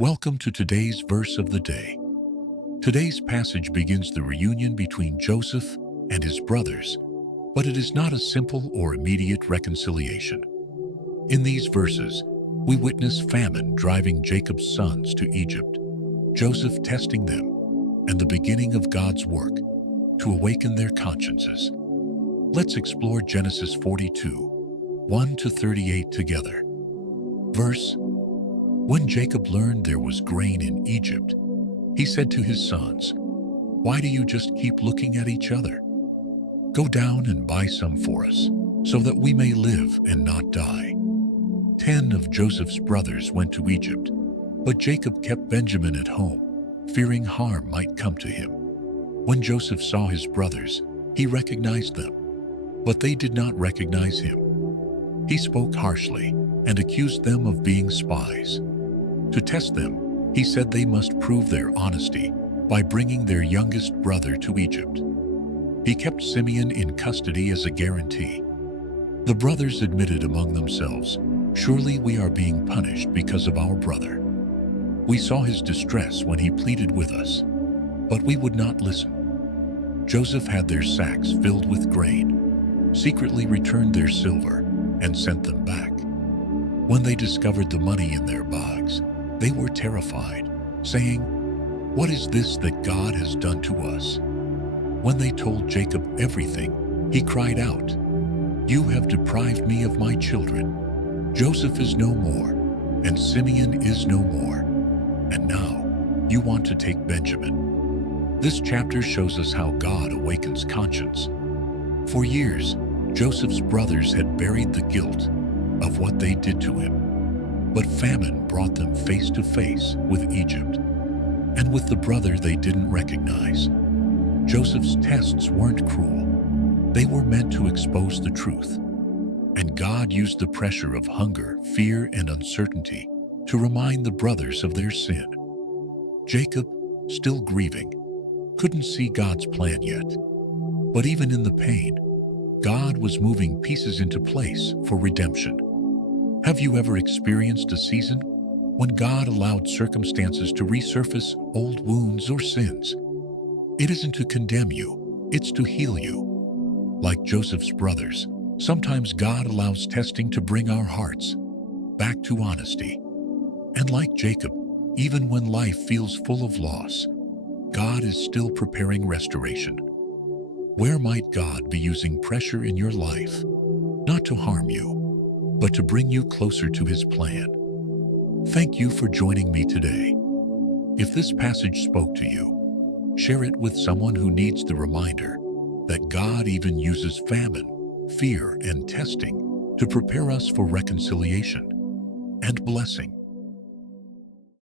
Welcome to today's verse of the day. Today's passage begins the reunion between Joseph and his brothers, but it is not a simple or immediate reconciliation. In these verses, we witness famine driving Jacob's sons to Egypt, Joseph testing them, and the beginning of God's work to awaken their consciences. Let's explore Genesis 42, 1-38 together. Verse: When Jacob learned there was grain in Egypt, he said to his sons, "Why do you just keep looking at each other? Go down and buy some for us, so that we may live and not die." 10 of Joseph's brothers went to Egypt, but Jacob kept Benjamin at home, fearing harm might come to him. When Joseph saw his brothers, he recognized them, but they did not recognize him. He spoke harshly and accused them of being spies. To test them, he said they must prove their honesty by bringing their youngest brother to Egypt. He kept Simeon in custody as a guarantee. The brothers admitted among themselves, "Surely we are being punished because of our brother. We saw his distress when he pleaded with us, but we would not listen." Joseph had their sacks filled with grain, secretly returned their silver, and sent them back. When they discovered the money in their bags, they were terrified, saying, "What is this that God has done to us?" When they told Jacob everything, he cried out, "You have deprived me of my children. Joseph is no more, and Simeon is no more, and now you want to take Benjamin." This chapter shows us how God awakens conscience. For years, Joseph's brothers had buried the guilt of what they did to him. But famine brought them face to face with Egypt, and with the brother they didn't recognize. Joseph's tests weren't cruel. They were meant to expose the truth. And God used the pressure of hunger, fear, and uncertainty to remind the brothers of their sin. Jacob, still grieving, couldn't see God's plan yet. But even in the pain, God was moving pieces into place for redemption. Have you ever experienced a season when God allowed circumstances to resurface old wounds or sins? It isn't to condemn you, it's to heal you. Like Joseph's brothers, sometimes God allows testing to bring our hearts back to honesty. And like Jacob, even when life feels full of loss, God is still preparing restoration. Where might God be using pressure in your life, not to harm you, but to bring you closer to His plan? Thank you for joining me today. If this passage spoke to you, share it with someone who needs the reminder that God even uses famine, fear, and testing to prepare us for reconciliation and blessing.